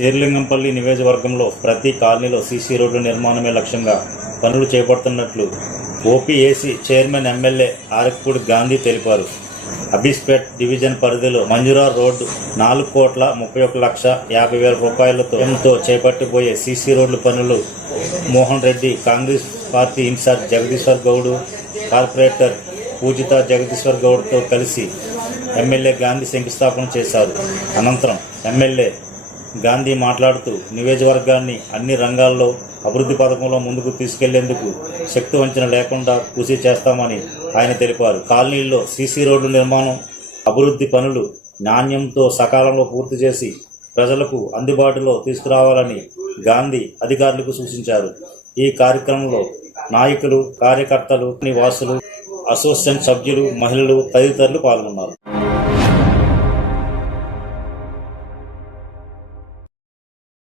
శేర్లింగంపల్లి నియోజకవర్గంలో ప్రతి కాలనీలో సీసీ రోడ్డు నిర్మాణమే లక్ష్యంగా పనులు చేపడుతున్నట్లు OPAC chairman MLA Arekapudi Gandhi తెలిపారు. అబీస్పేట్ డివిజన్ పరిధిలో మంజురా రోడ్డు నాలుగు కోట్ల ముప్పై ఒక లక్ష యాభై వేల రూపాయలతో ఎంతో చేపట్టిపోయే సీసీ రోడ్ల పనులు Mohan Reddy Congress party incharge Jagadeeshwar Goud corporator Pujitha Jagadeeshwar గౌడ్తో కలిసి ఎమ్మెల్యే గాంధీ శంకుస్థాపన చేశారు. అనంతరం ఎమ్మెల్యే గాంధీ మాట్లాడుతూ నియోజకవర్గాన్ని అన్ని రంగాల్లో అభివృద్ధి పథకంలో ముందుకు తీసుకెళ్ళేందుకు శక్తి వంచన లేకుండా కృషి చేస్తామని ఆయన తెలిపారు. కాలనీల్లో సీసీ రోడ్డు నిర్మాణం అభివృద్ధి పనులు నాణ్యంతో సకాలంలో పూర్తి చేసి ప్రజలకు అందుబాటులో తీసుకురావాలని గాంధీ అధికారులకు సూచించారు. ఈ కార్యక్రమంలో నాయకులు కార్యకర్తలు నివాసులు అసోసియేషన్ సభ్యులు మహిళలు తదితరులు పాల్గొన్నారు.